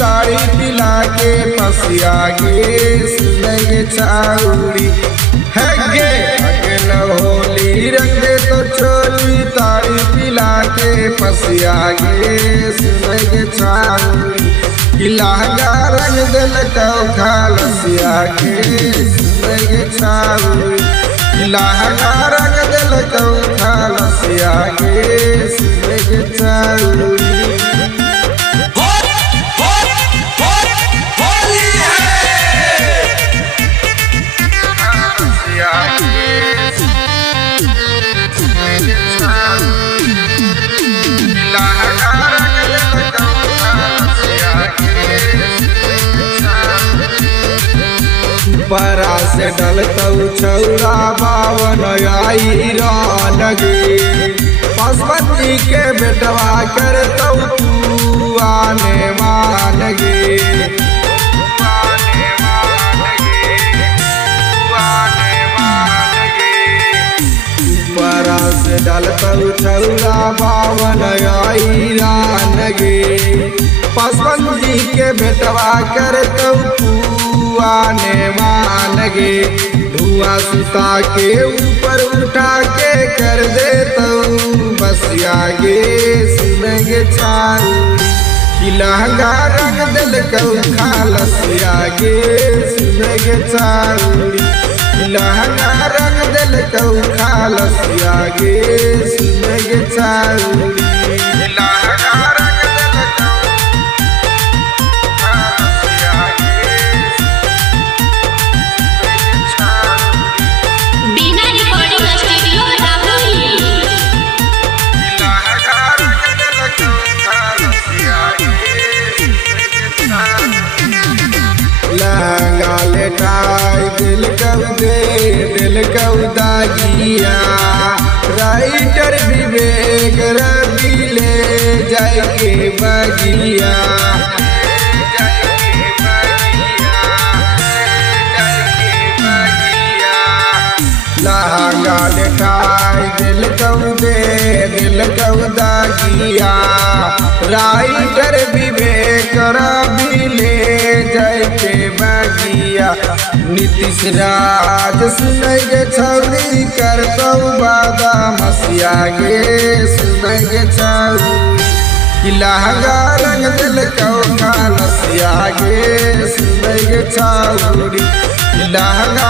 ताड़ी पिला के पसिया गे सुनेंगे छाउड़ी है गे अगल होली रंग दे तो चोली ताड़ी पिला के पसिया गे सुनेंगे छाउड़ी लहंगा रंग दिल कौ खालसिया गे सुनेंगे छाउड़ी लहंगा रंग दिल कौ खालसिया गे सुनेंगे छाउड़ी परा से डलतौ छौरा बावन आई रान गे पशुपति के बेटवा करतौ तू आने मान गे परा से डलतौ छौरा बावन आई रान गे पशुपति के बेटवा करतौ तू आने मान गे धुआं सुता के ऊपर उठा के कर दे तो बसिया गे सुनेंगे छाउड़ी लहंगा रंग दिल कौ खालसिया गे सुनेंगे छाउड़ी लहंगा रंग दिल कौ खालसिया गे सुनेंगे छाउड़ी लहंगा लेटाई दिल कौ दे दिल कौ दागिया राइटर विवेक रवि ले जाए के बगिया लहंगा लेटाई दिल कौ दे दिल कौ दागिया राइटर विवेक रवि ले जाए के बगिया नीतीश राज सुनेंगे छौरी करतौ बादा मसिया गे सुनेंगे छौरी लहंगा रंग दिल कौ खालसिया गे सुनेंगे छौरी लहंगा